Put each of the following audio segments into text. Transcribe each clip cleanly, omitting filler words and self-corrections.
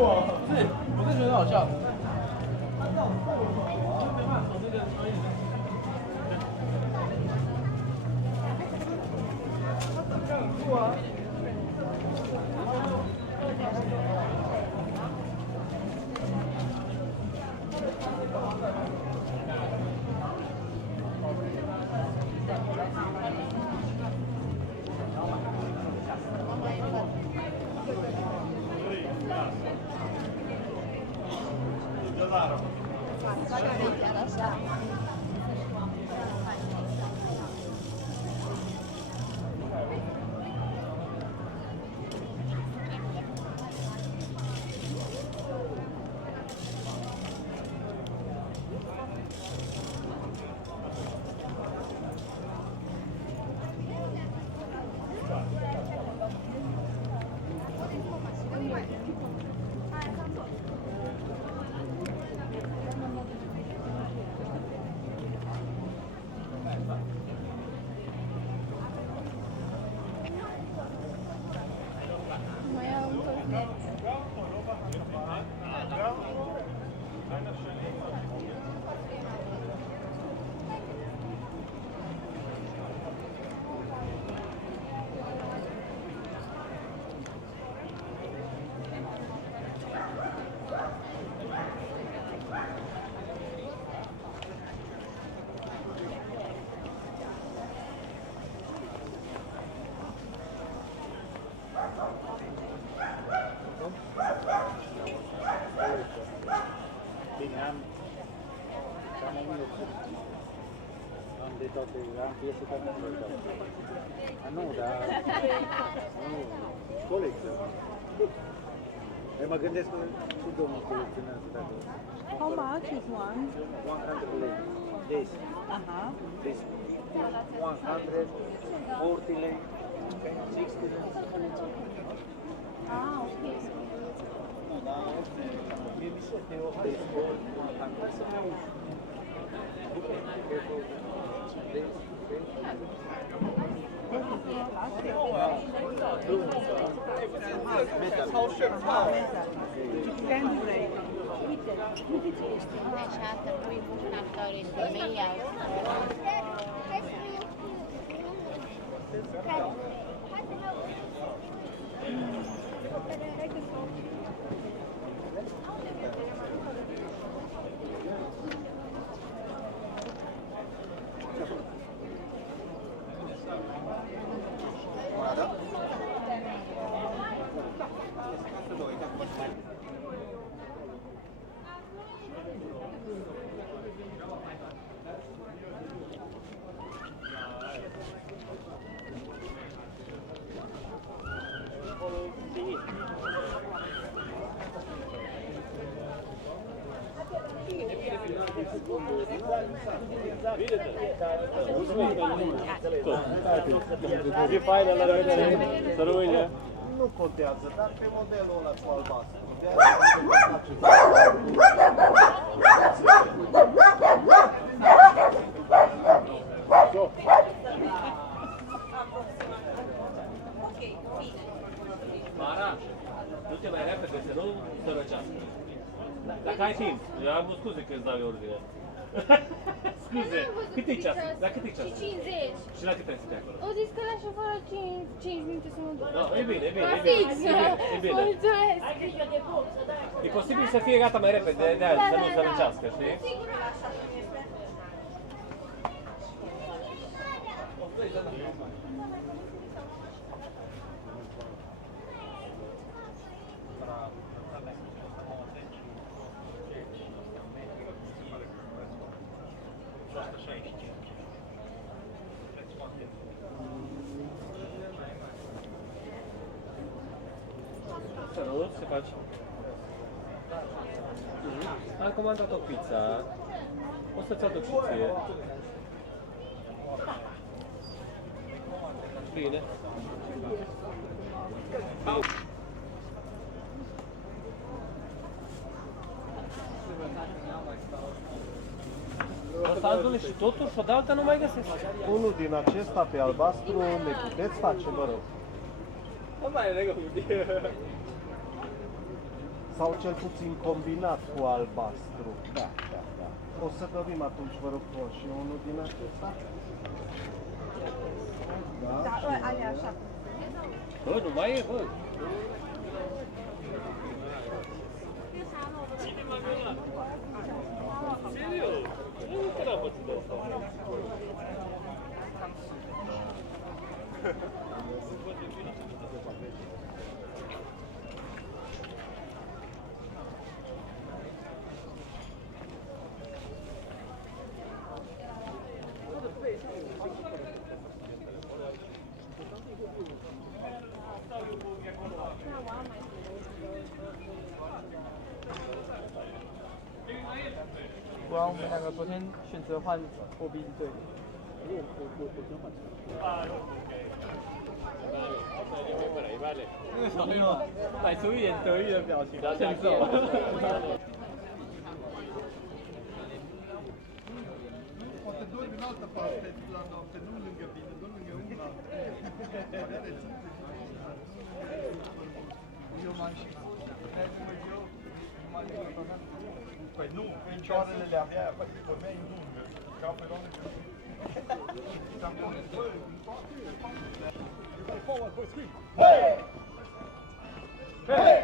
是，我是觉得很好笑。Nu, dar... Nu, colecție. Eu mă gândesc că și domnul colecționează dacă... How much is one? 100 lei. This. This. 140 lei. 60 lei. Ah, okay. Nu, dar... Mie mi se te oferi 100. Deci ar trebui bucătării să-mi iau. Ce faină la revedere, să rămâne. Nu contează, dar pe modelul ăla cu albastru. Mara, du-te mai repede, să nu sărăcească. Dacă ai timp, eu am scuze că îți dau eu ordine. Scuze, cât e ceasul? La cât e ceasul? 50. Și la cât trebuie să te acolo? O zis că la șoferă 5 minute să mă duc. Da, e bine, e bine, e bine. Fix. E bine. Mulțumesc. E posibil să fie gata mai repede de azi, să nu sărăcească, știi? Salut, ce faci? Am comandat o pizza. O să-ți aduc și ție. Bine. Ăsta aldule și totuși o de alta nu mai găsesc. Unul din acesta pe albastru ne puteți face, vă rog. Nu mai e negă. Sau cel puțin combinat cu albastru. Da. O să găbim atunci, vă rog frumos, și unul din acesta. Da, alea așa. Bă, nu mai e, bă. Serios? Nu că n-am pățit de asta.不然我们两个昨天选择换货币是对的。那个小朋友摆出一脸得意的表情，欠揍。Poate dormi în altă parte la noapte, nu lângă mine, nu lângă una. Eu m-am și fost, păi nu, picioarele le avea, păi dormeai în lungă, capul era lângă mine. Ți-am spus, bă, în toate, forward, boys, scream! Hey! Hey!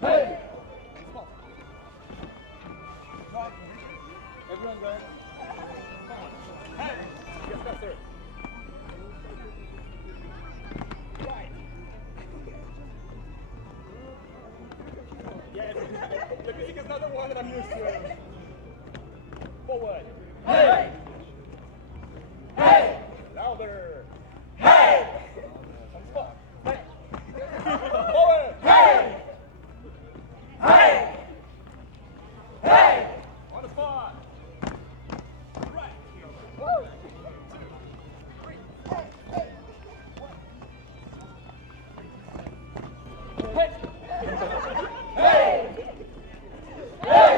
Hey! Everyone go ahead. Hey! Yes, yes, sir. Right. Yes. The music is not the one that I'm used to. Forward. Hey! Hey! Louder. Hey! On the spot. Hey! Forward. Hey! Hey! Hey! On the spot. Right. Woo! 2, 3. Hey! Hey!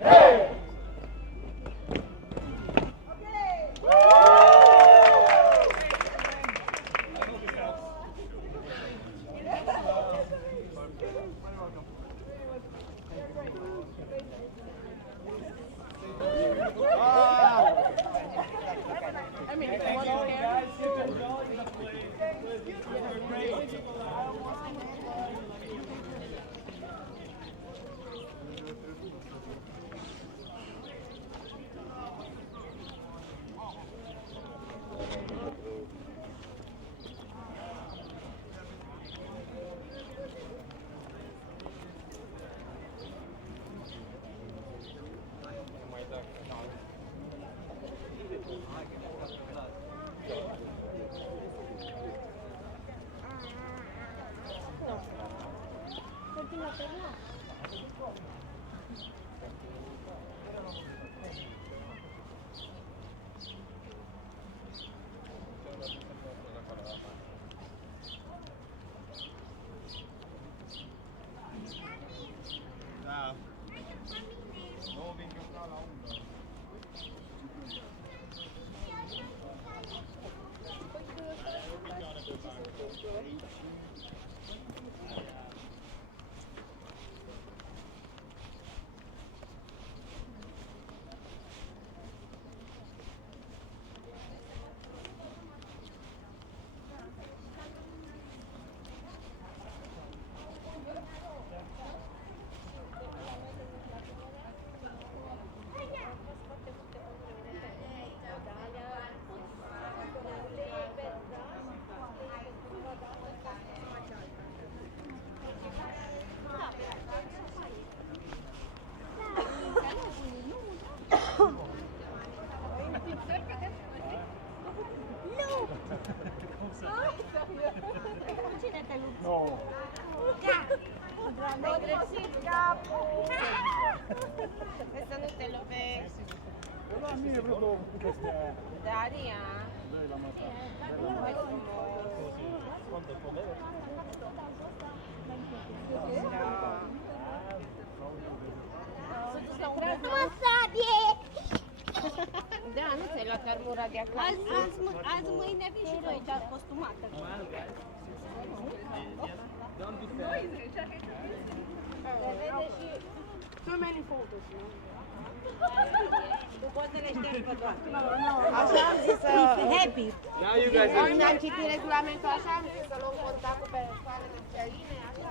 Hey! Hey! I mean, if you want to Guys, you can join the play. Da. Nu vin eu ca la undă. Cine te lupți? Nu. N-ai greșit capul! Să nu te lovești. La mine vreo două chestii aia. Daria. Dă-i la masa. Mai frumos. Mă sabie! Da, nu ți-ai luat armura de acasă. Azi mâine vin și tu aici costumată. Don't be sad. Too many photos, you know? Tu poți să le ștergi pe toate. Așa am zis să... Happy. Now you guys are... Am citit regulamentul așa, am zis să luăm contact cu persoanele străine, așa.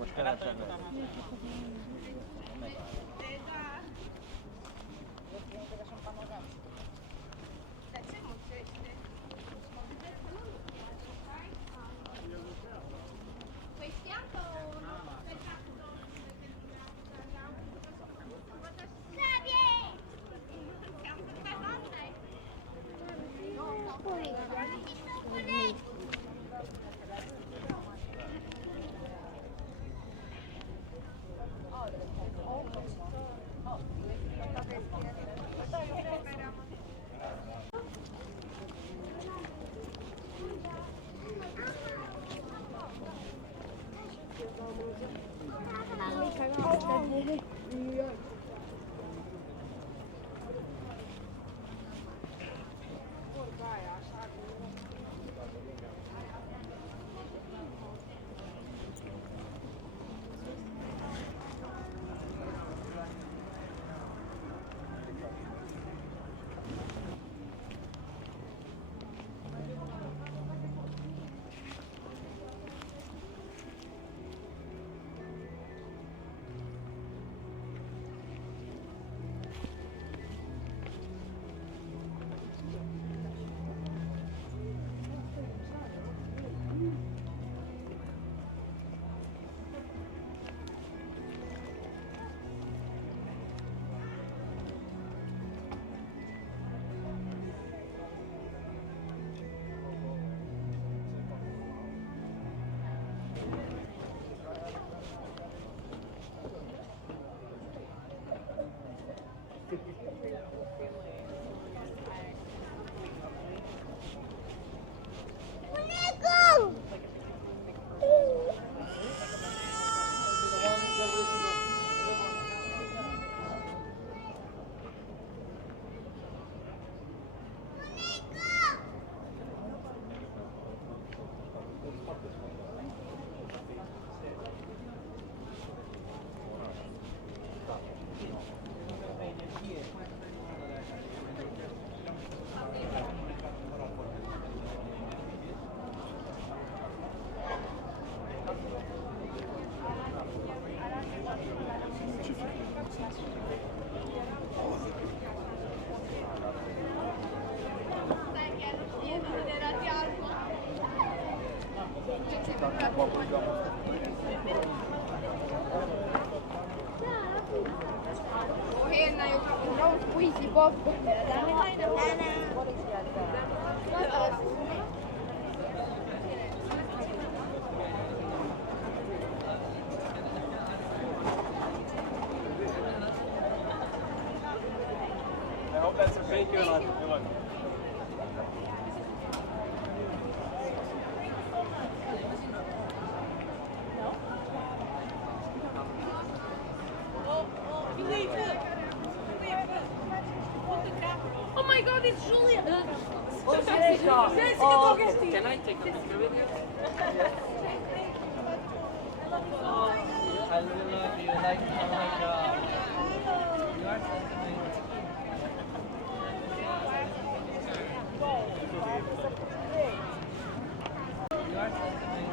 مشكلة ثانية. Vreau spui si Bob. I hope that's okay. Thank you a lot. Good luck. Oh my god, it's Julia! Can I take a picture with you? Oh, I really love you. Like, oh my god. You are so sweet. You are so sweet.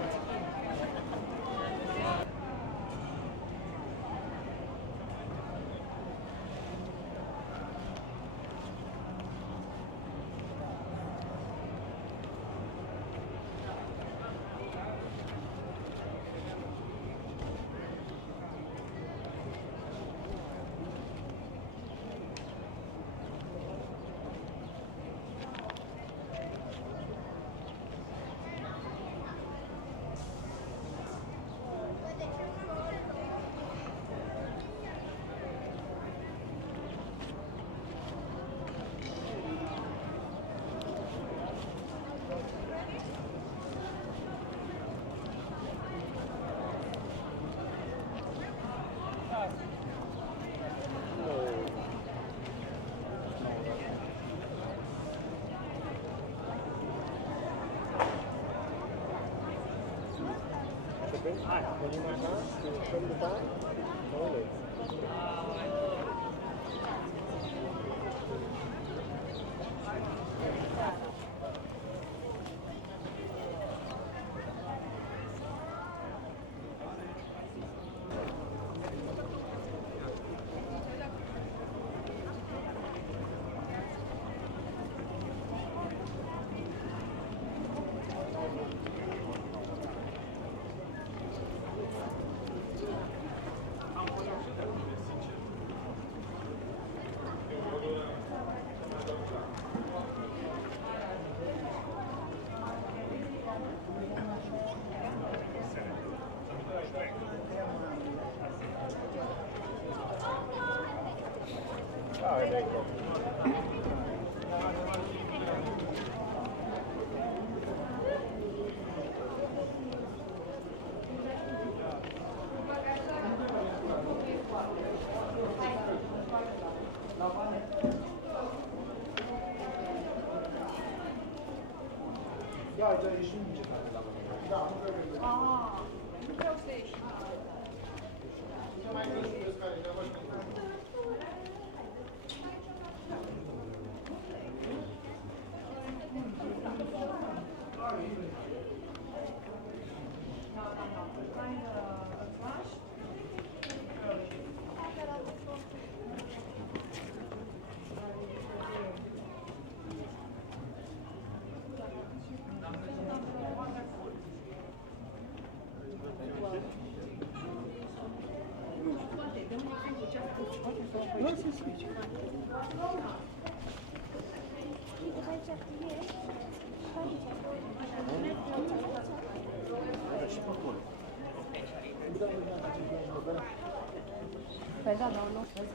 Păi da, nu știu.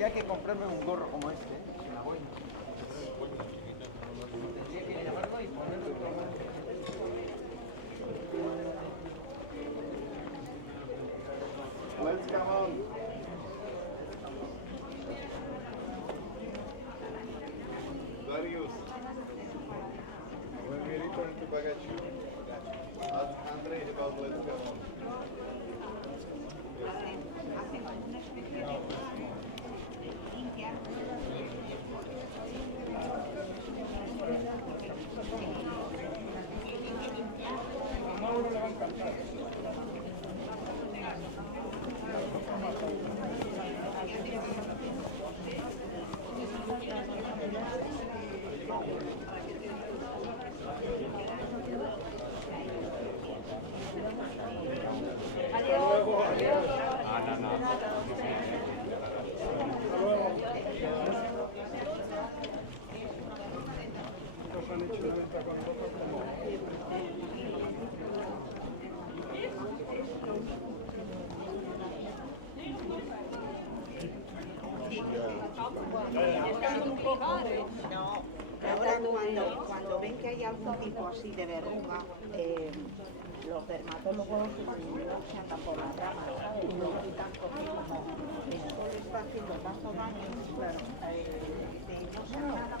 Tendría que comprarme un gorro como este, si me voy. Tendría que llevarlo y ponerlo todo. Let's come on. Darius, when we return to Bagachu, ask Andrei about let's go on. No, ahora cuando ven que hay algún tipo así de verruga, los dermatólogos se andan por las ramas, ¿sabes? Lo quitan porque como el sol está haciendo tanto daño, claro, de no ser nada,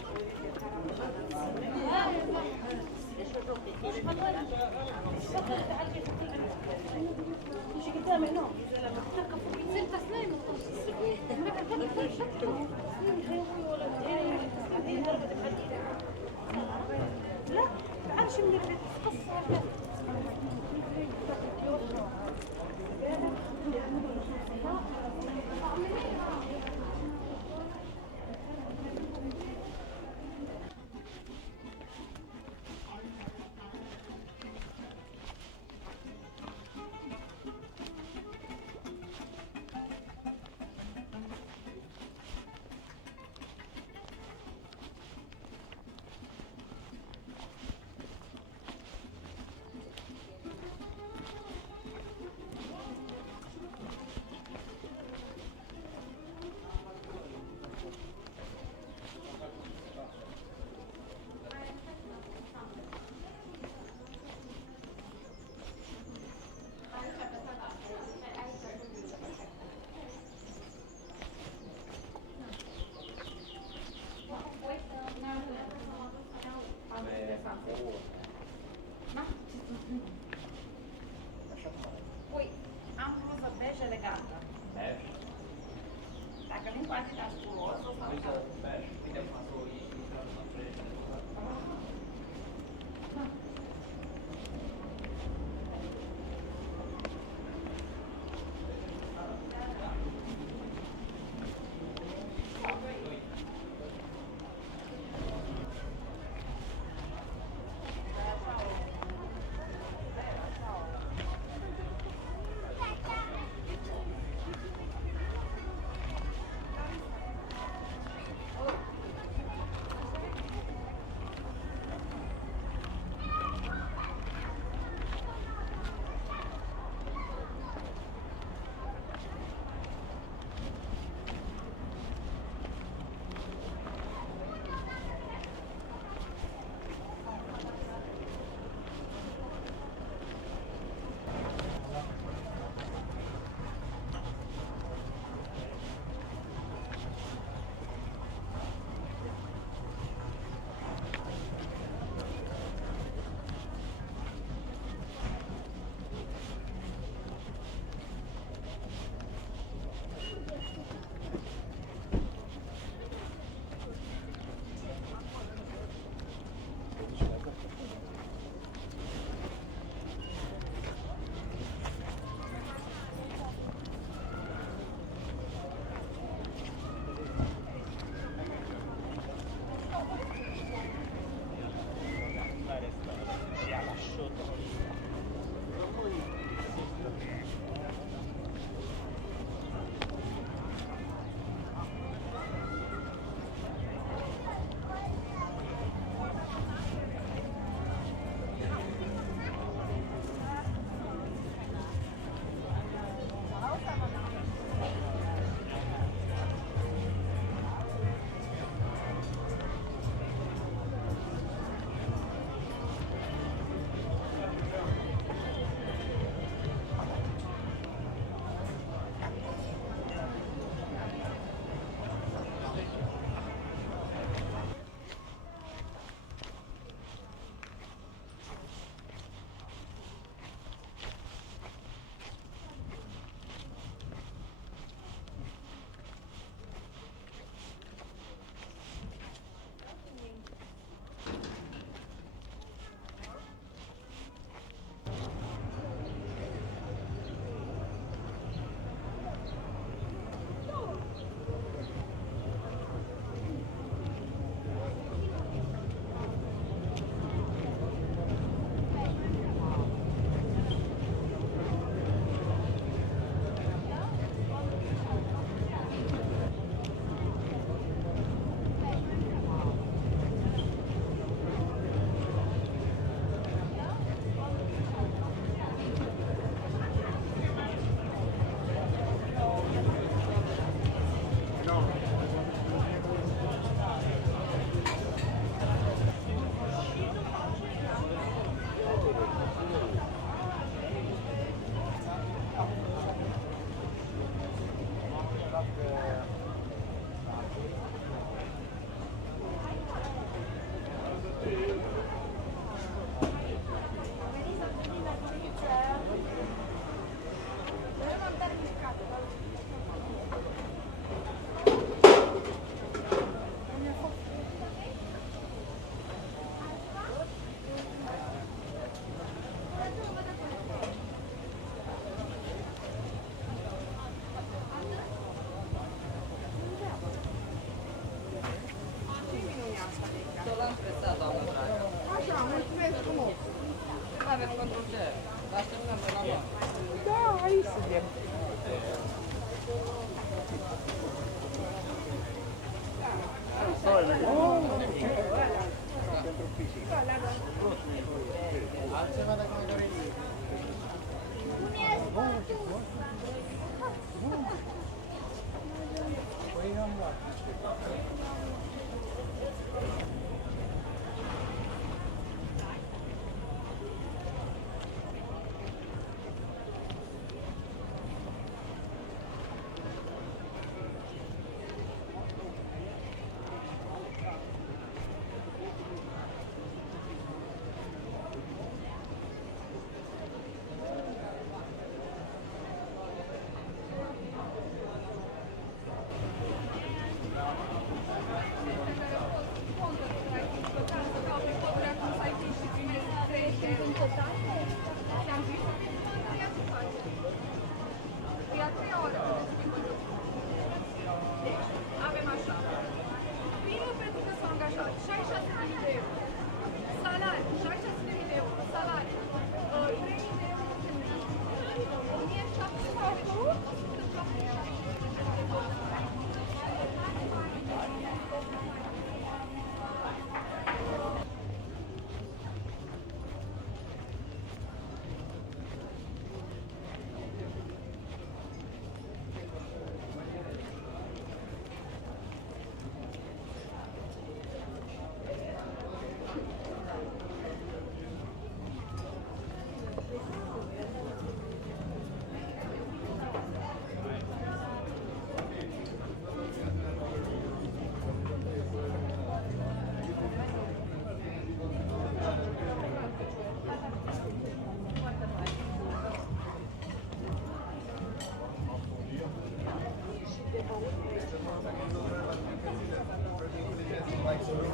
Da? Pui, am bluză bej elegată. Dacă vin cu Adidas cu roz, o să Uite, uite fasul ei. L-am presat, doamnă dragă. Așa, mulțumesc frumos. Nu aveți pentru ce? Vă așteptăm pe la masă. Da, aici suntem.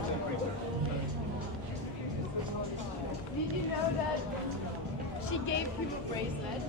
Did you know that she gave him a bracelet?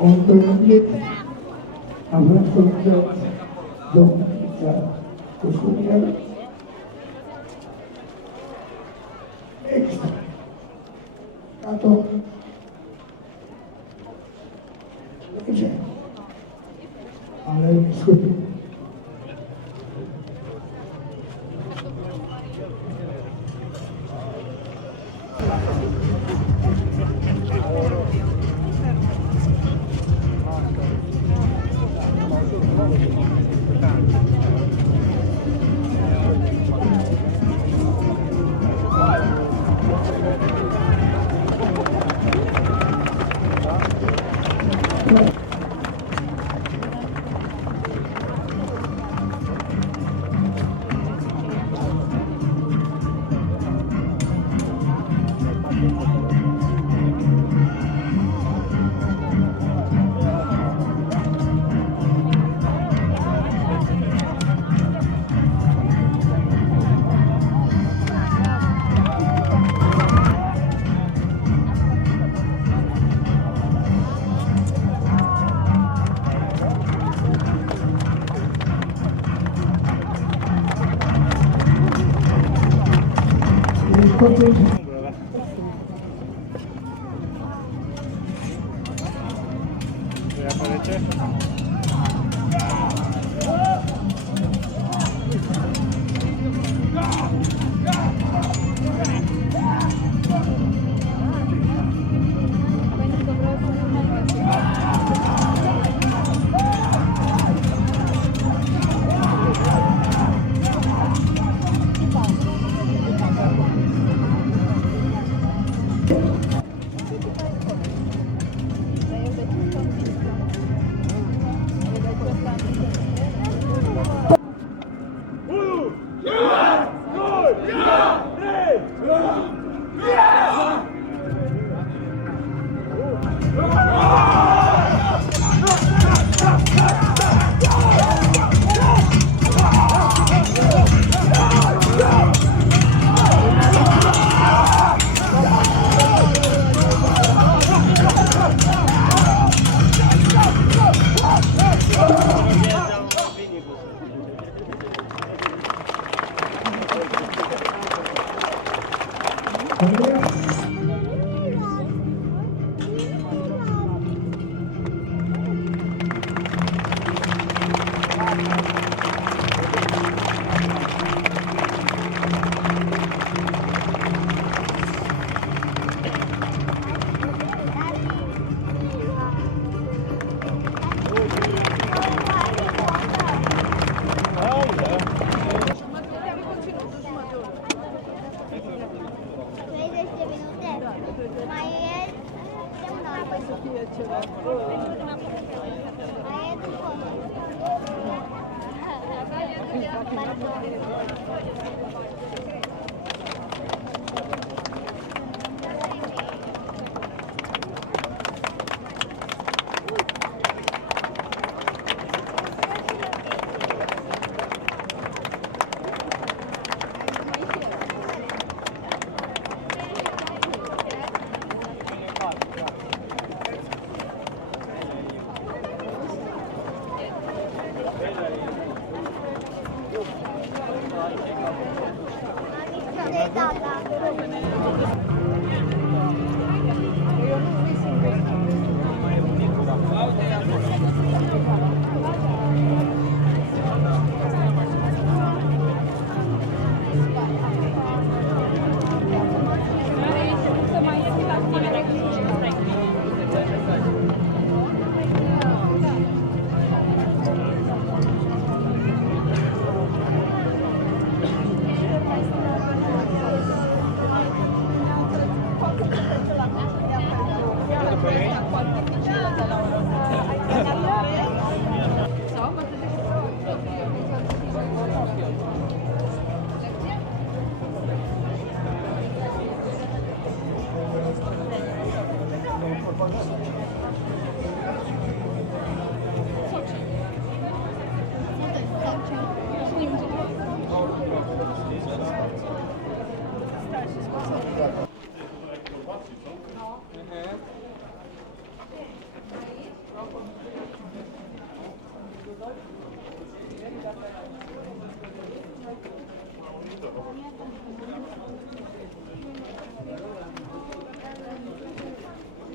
Untuk abrazo dominica khususnya ekstra atau Ale scuze.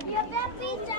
Io per pizza.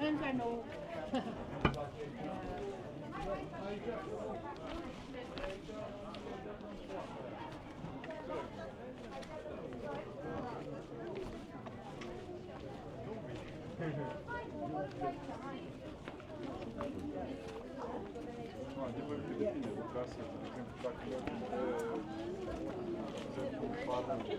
Încă nu. Nu, adică de tine, de casă, de exemplu, dacă mergi de exemplu, parul,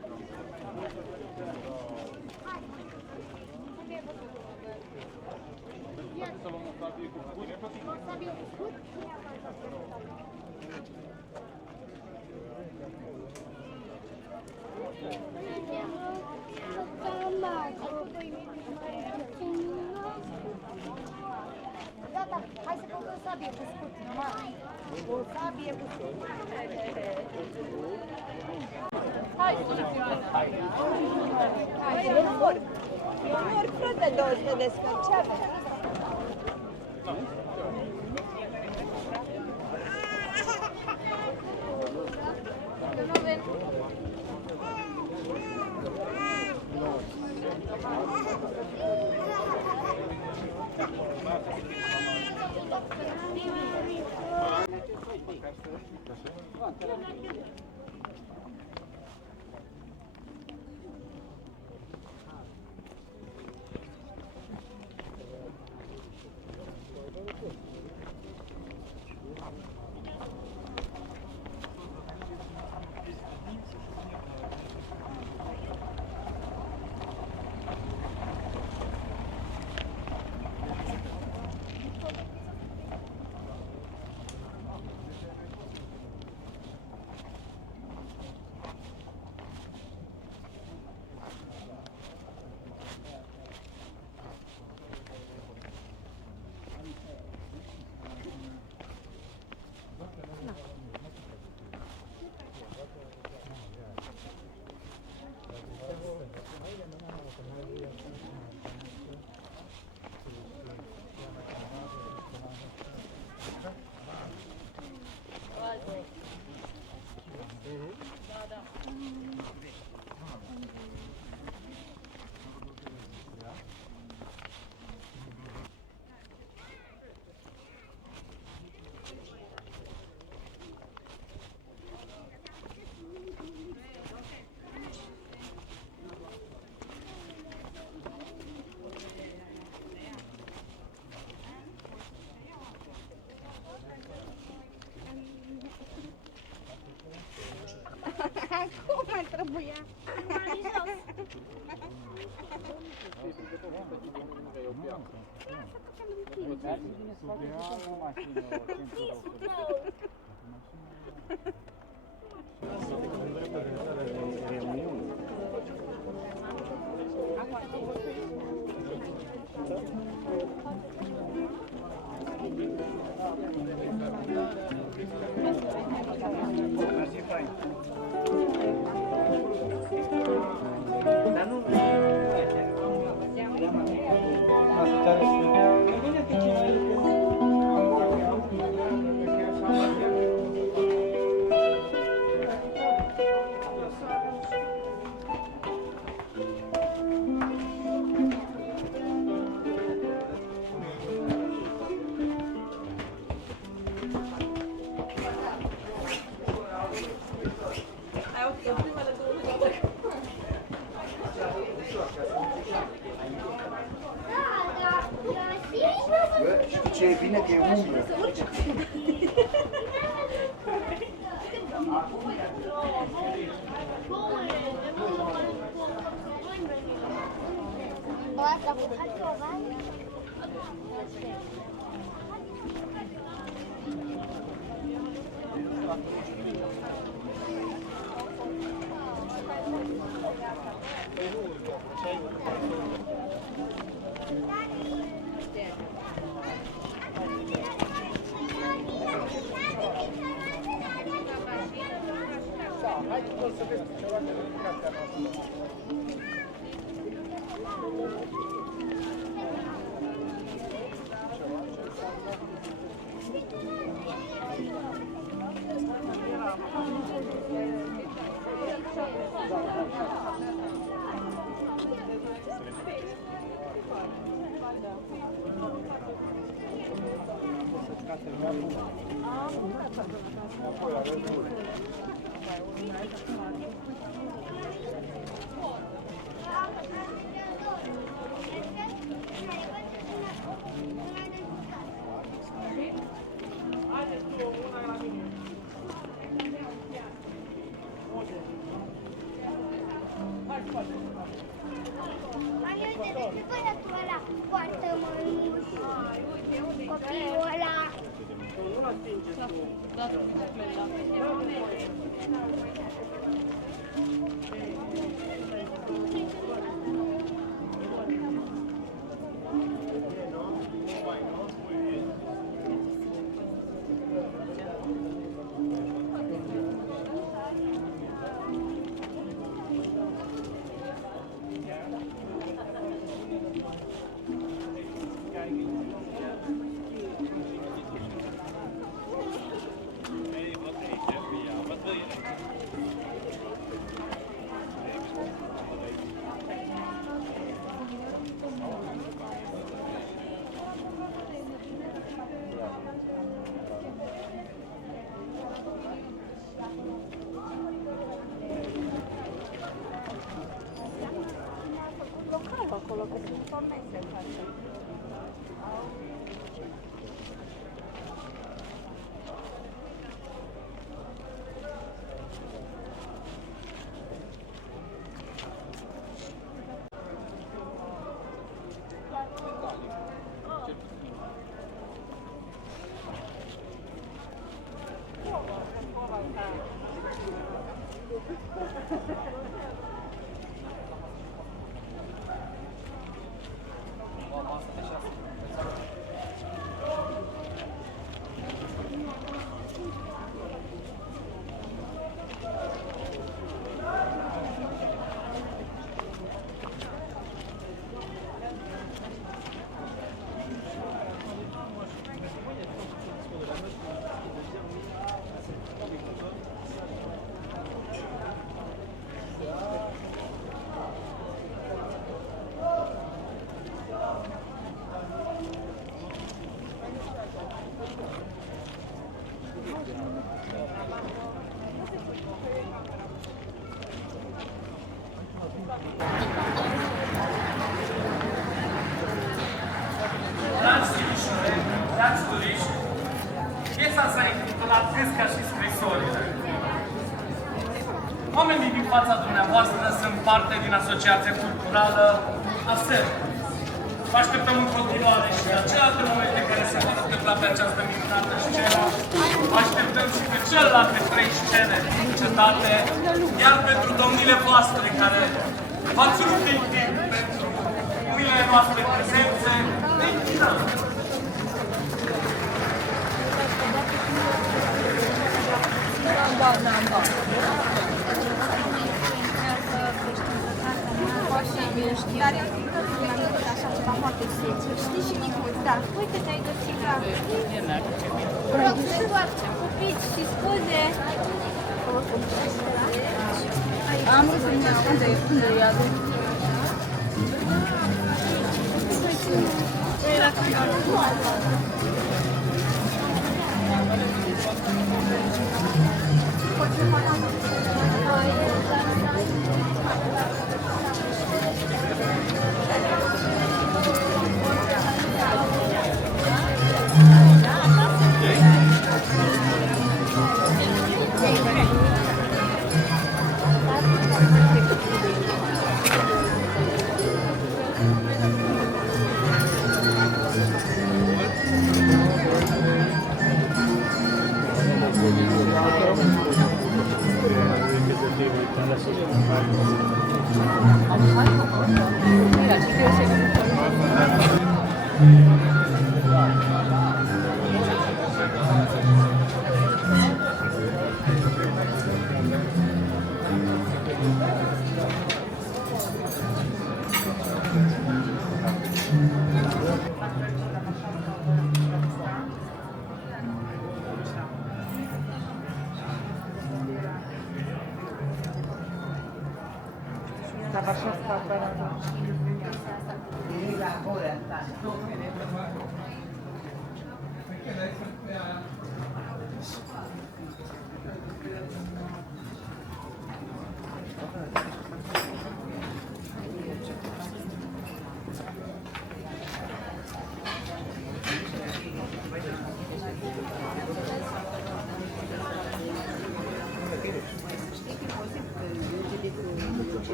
să luăm o sabie cu bune, poate O sabie cu scut? Gata, hai să caut o sabie cu scut, numai. O sabie cu scut. Hai, E mort. E mort, frate, 200 de scălceave. Cum mai trebuia? Știi ce e bine? Că e umbră. Thank you. Ce băiatul ăla poartă mănuși? Copilul ăla. Acolo, că sunt pomese în față. Dragi turiști, piesa s-a intitulat Câsca și scrisorile. Oamenii din fața dumneavoastră sunt parte din Asociația Culturală ASER. Vă așteptăm în continuare și la celelalte momente care se vor întâmpla pe această minunată scenă. Vă așteptăm și pe celelalte 3 scene din cetate, iar pentru domnile voastre care v-ați rupt timp pentru umilele noastre prezențe, ne închinăm. Dar eu zic că nu am făcut așa ceva foarte simplu. Știi și micuț, da. Uite, te-ai găsit la... Rog, ne întoarcem. Pupici și scuze. Am vrut să-mi unde e adus.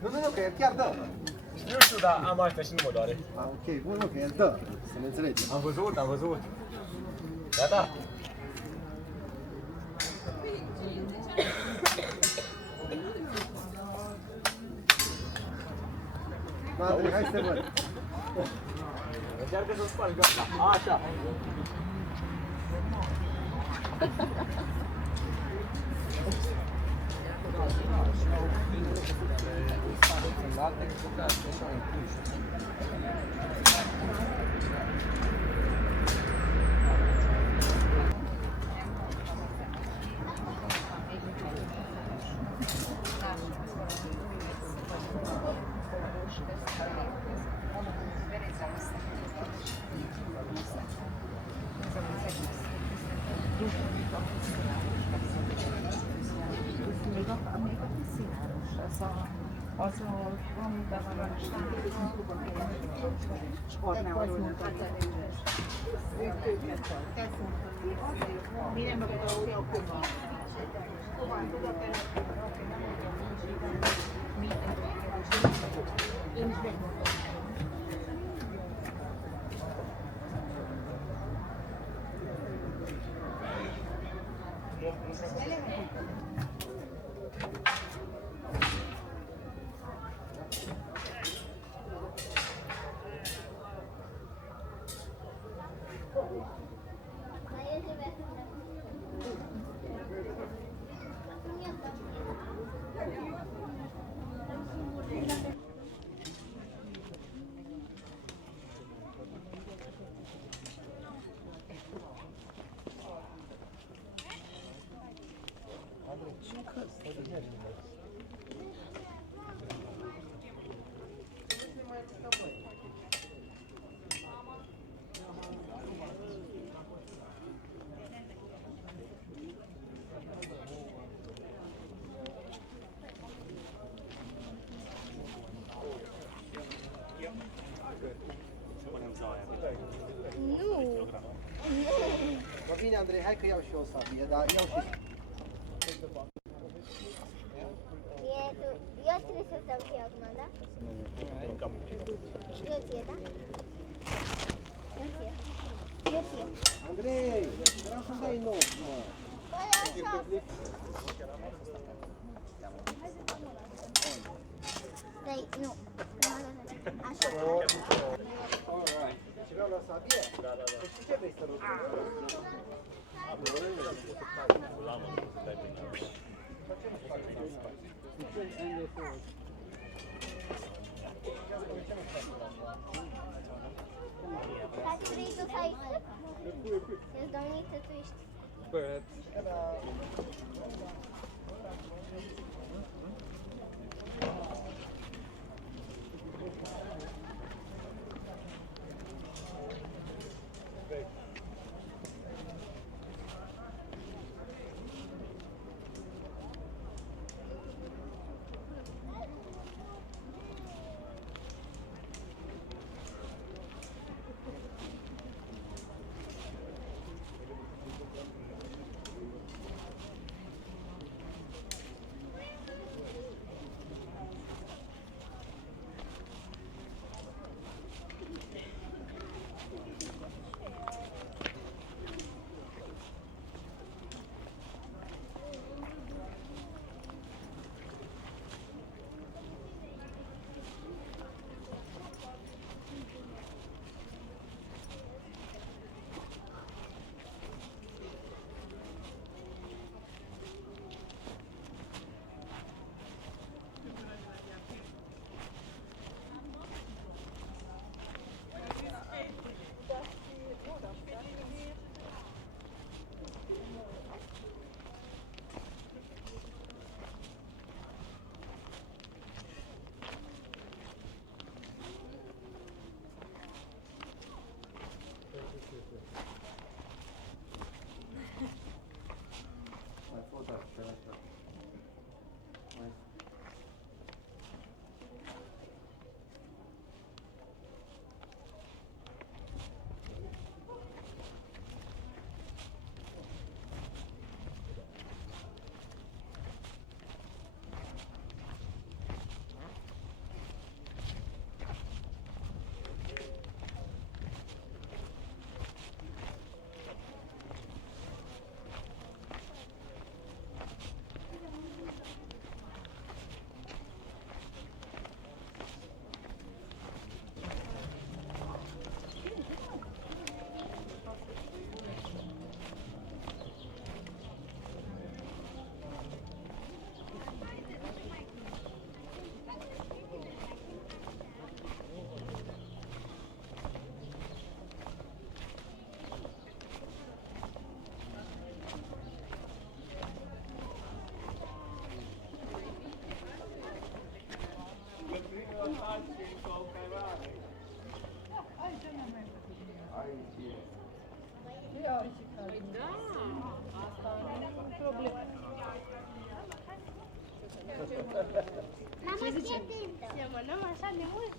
Nu, că el chiar dă. Nu știu, dar am astea și nu mă doare. Ok, bun, nu, că el dă. Să ne înțelegem. Am văzut. Gata? Andrei, hai să te văd. Încearcă să spargi, gata. Așa. Bine, Andrei, hai că iau și eu o sabie, dar iau și... Eu trebuie să stau și acum, da? Eu ție, da? Eu ție. Andrei, vreau să-mi dai nou, mă. Băi, așa. Dai, nu. Așa. Și vreau la sabie? Da. Păi ce vrei să rost? Tati, vrei tu să ai cât? Îți dau niște twiști. Aici e. Păi da, asta nu e problemă. Mama, fii atentă! Semănăm așa de mult?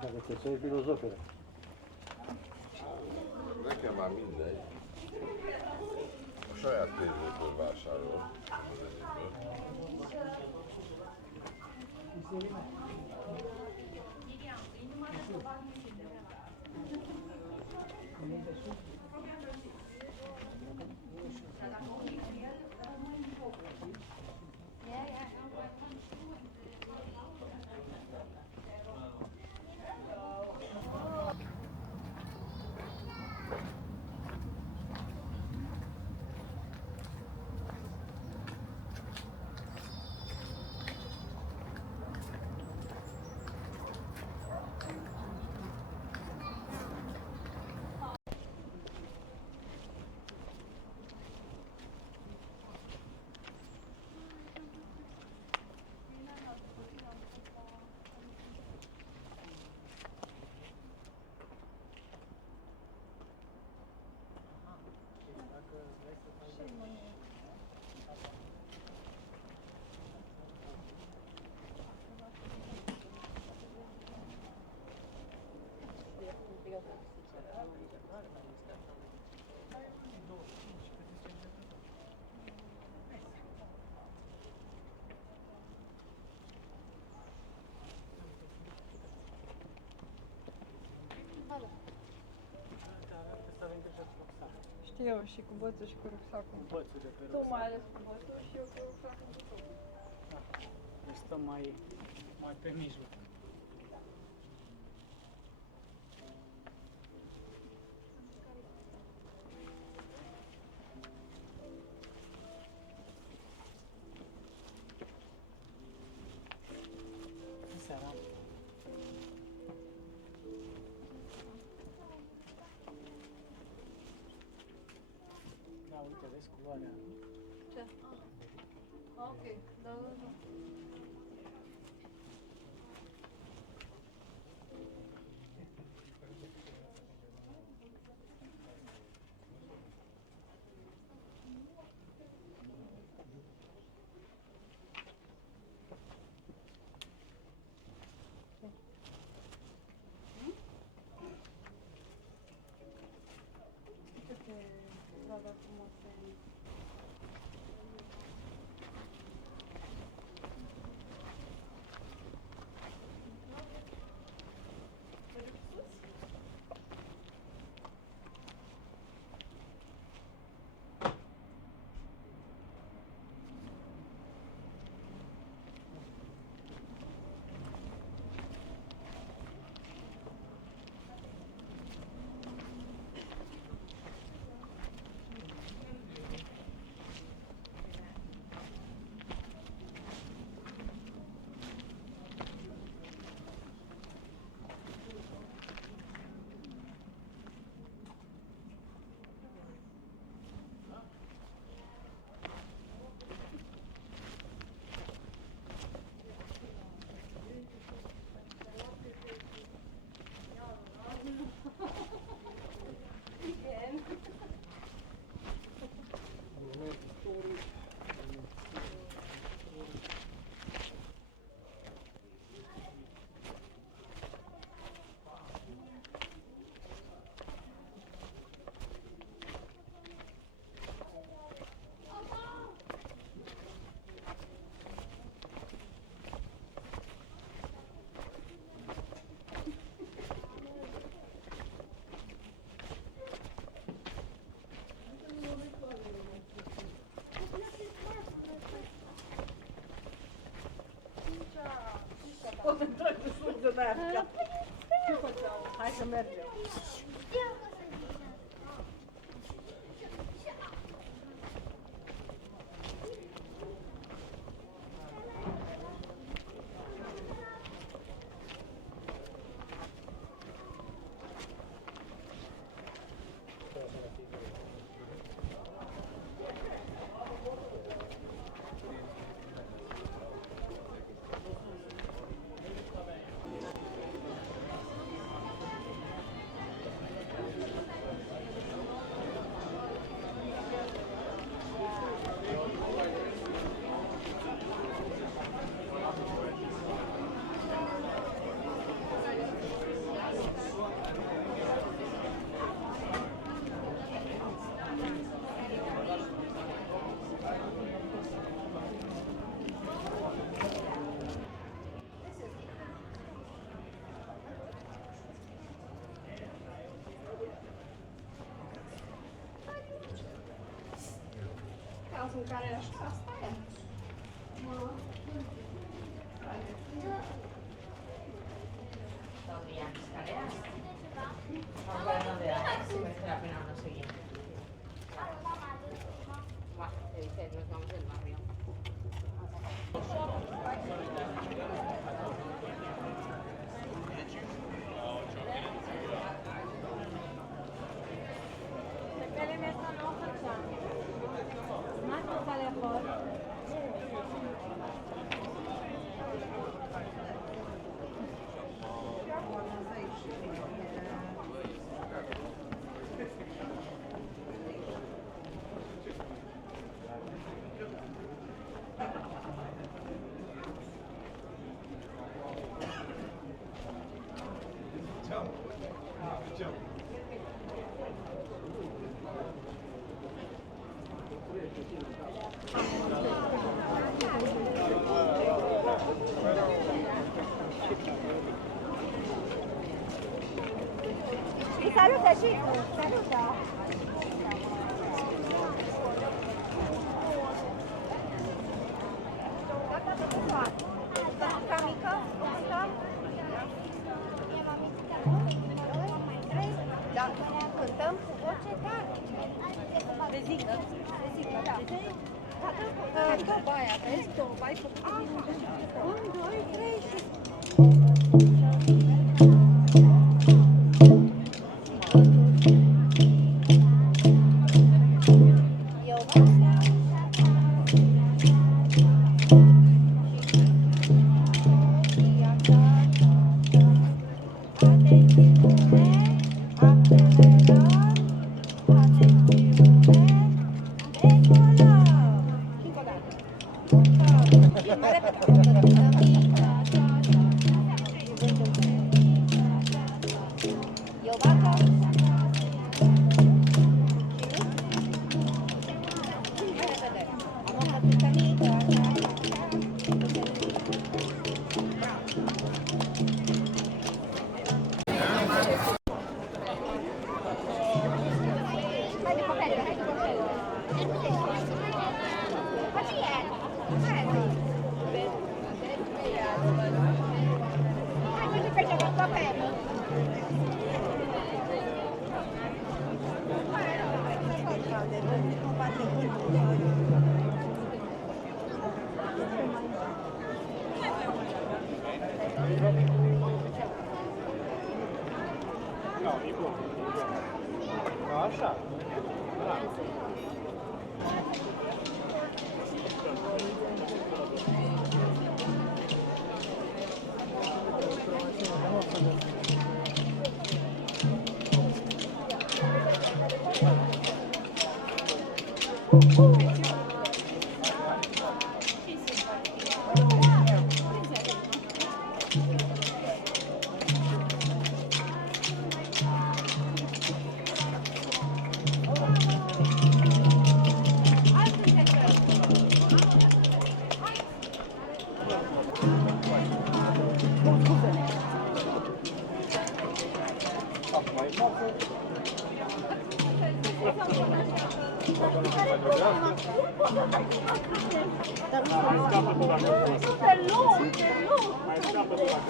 Dacă te să filozofere. Nekem már mindegy. A saját pénzéből vásárol. Știu eu, și cu bățul și cu rucsacul. Bățul de pe Tu mai ales cu bățul și eu cu rucsacul. Deci stăm mai pe mijloc. Seara. Da, uite, vezi culoarea. Ce? Ok, da, da, da. Uite pe strada frumoasă. O să trec de sus de aia. Ce făceau? Hai să mergem. Cazul în care așa asta e. Saluta, Chico! Saluta! Gata de toate! Ca mică? Da, cântăm cu voce tare. Rezică, da. Toba aia, vezi? Toba ai făcut. 1, 2, 3 și... Așa. Super lung, super lung.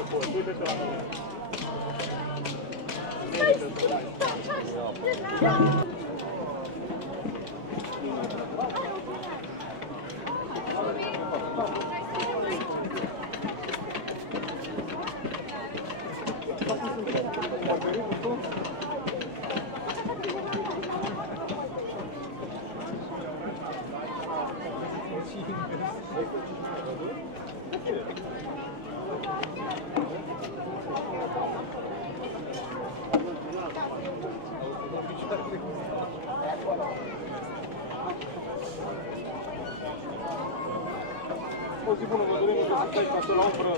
O zi bună, vă dorim să stai ca să la umbră.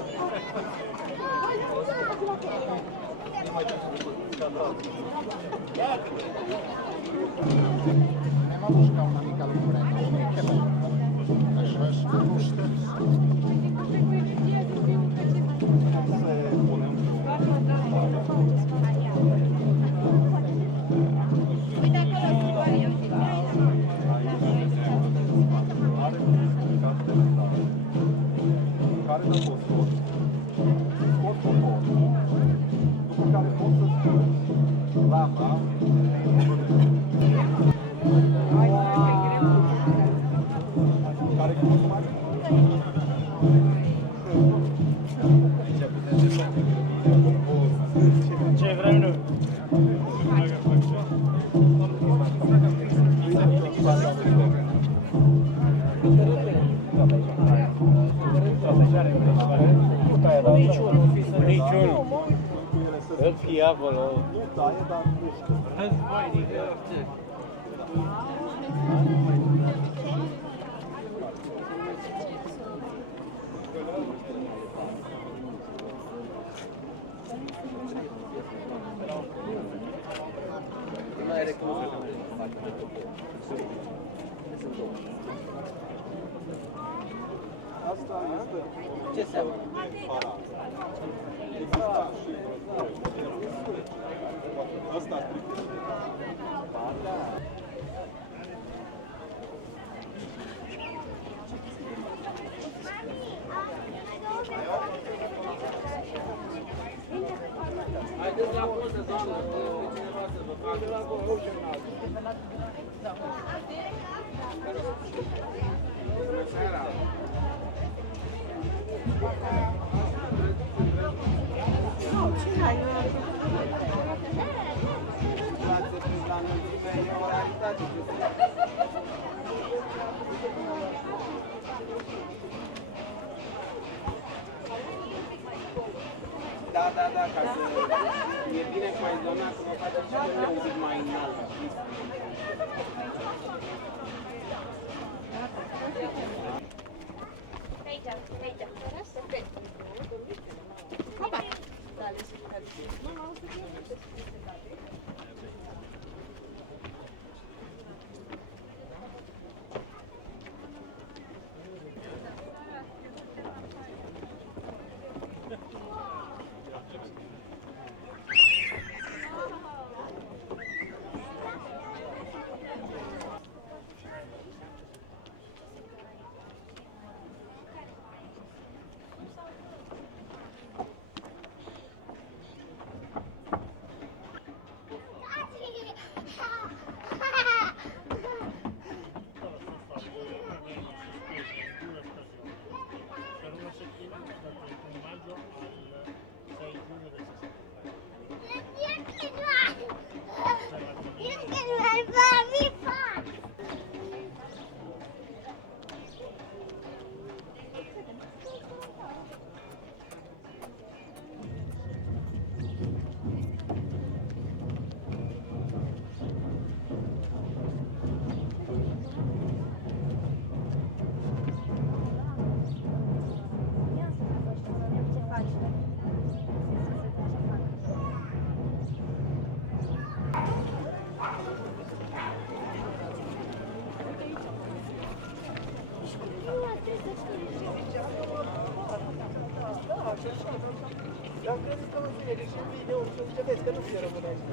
Nema buscar una mica l'ombretto, che bello. Això és fusta. Uite acolo schimbarea. Care dă fosfor, scot fotor, după care poți să spui lava, care cum mai Ce vrem noi? Niciunul. Îl fie acolo. nu taie, dar nu știu. Războinic, ce? Asta este Ce înseamnă? para. Exista și asta strict. Haideți la poză, doamnă, puneți pe cineva să vă facă. Bună seara! La înălțime e o realitate. Da, ca să... E bine cu aizonat, să mă faceți și pe un pic mai înalt. Dar crezi că nu fie, deci în video, ce vezi, că nu fie românește.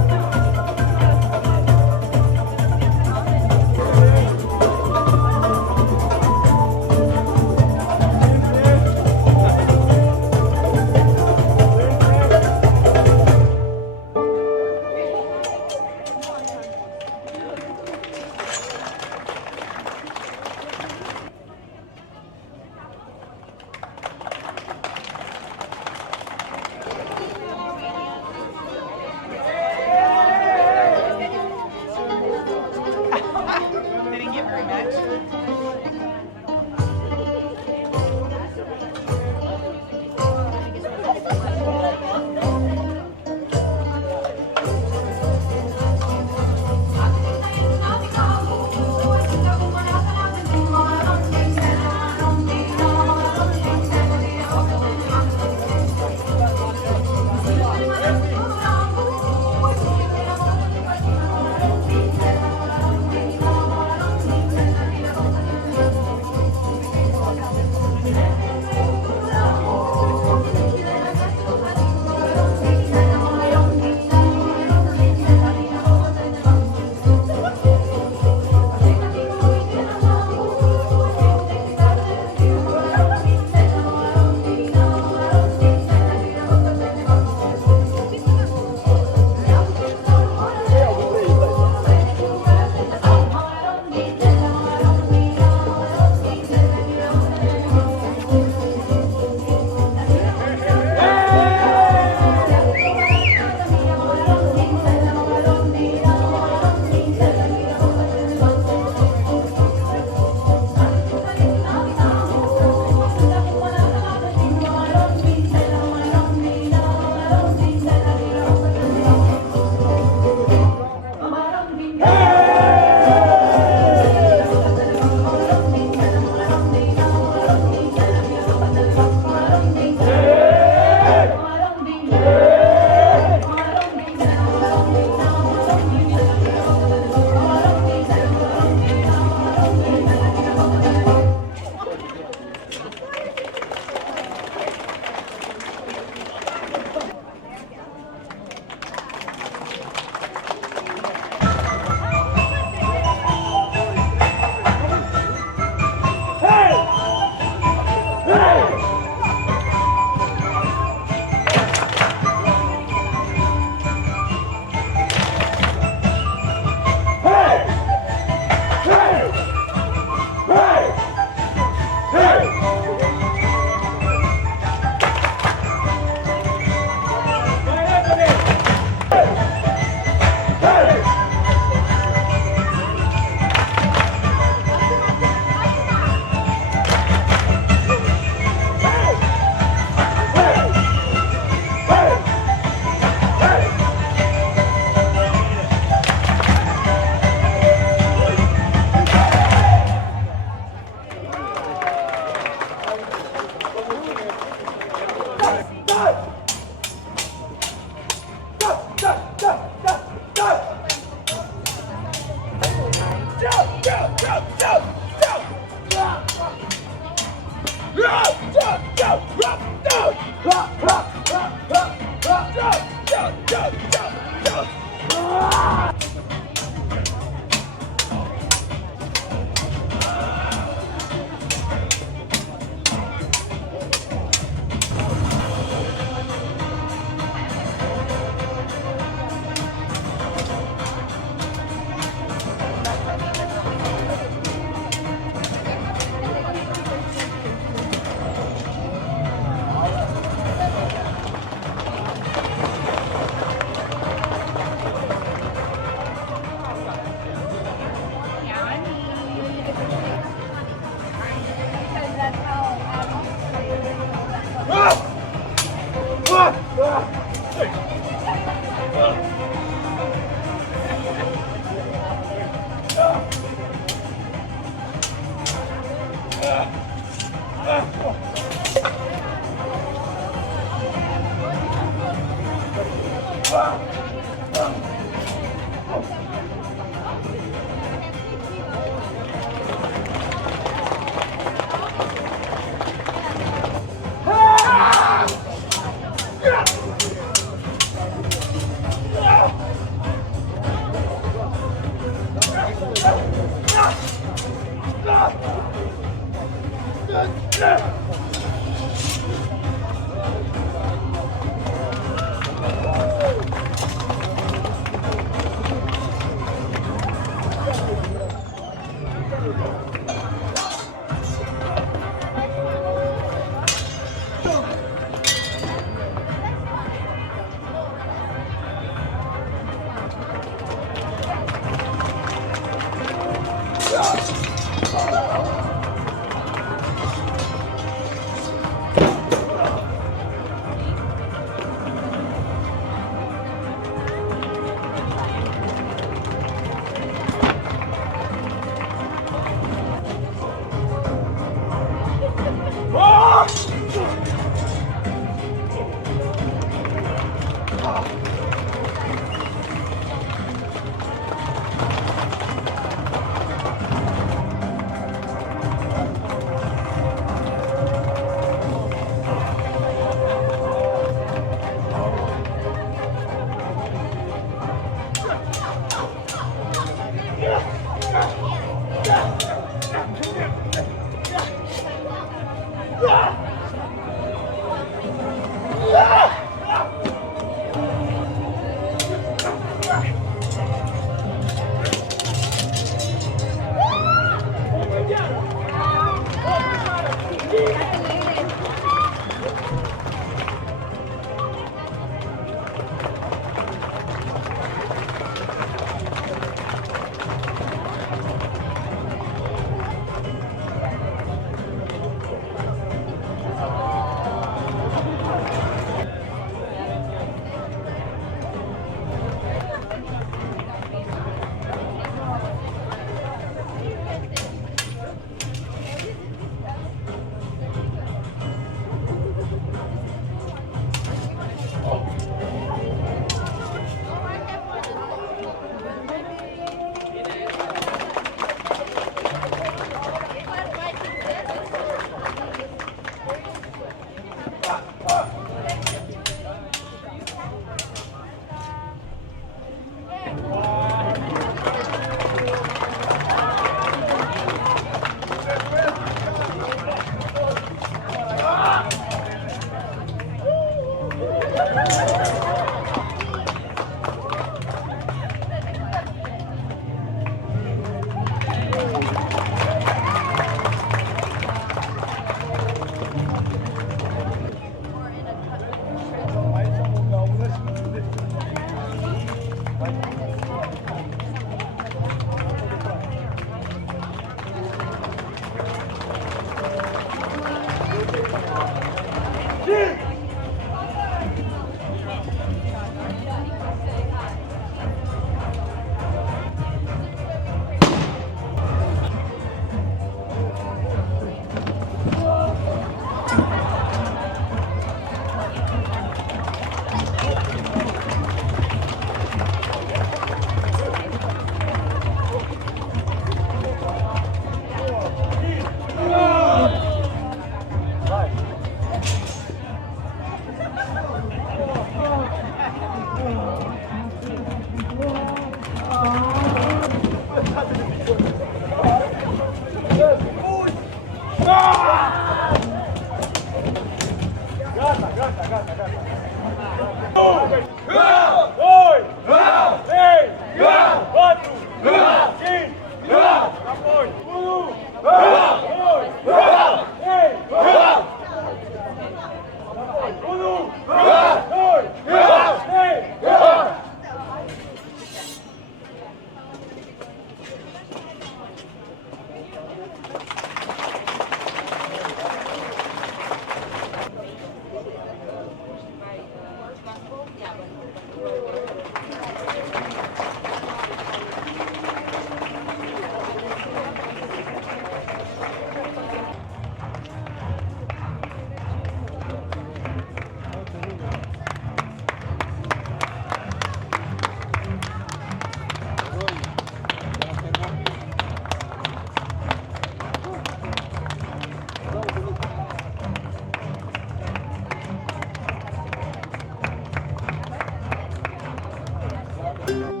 așa.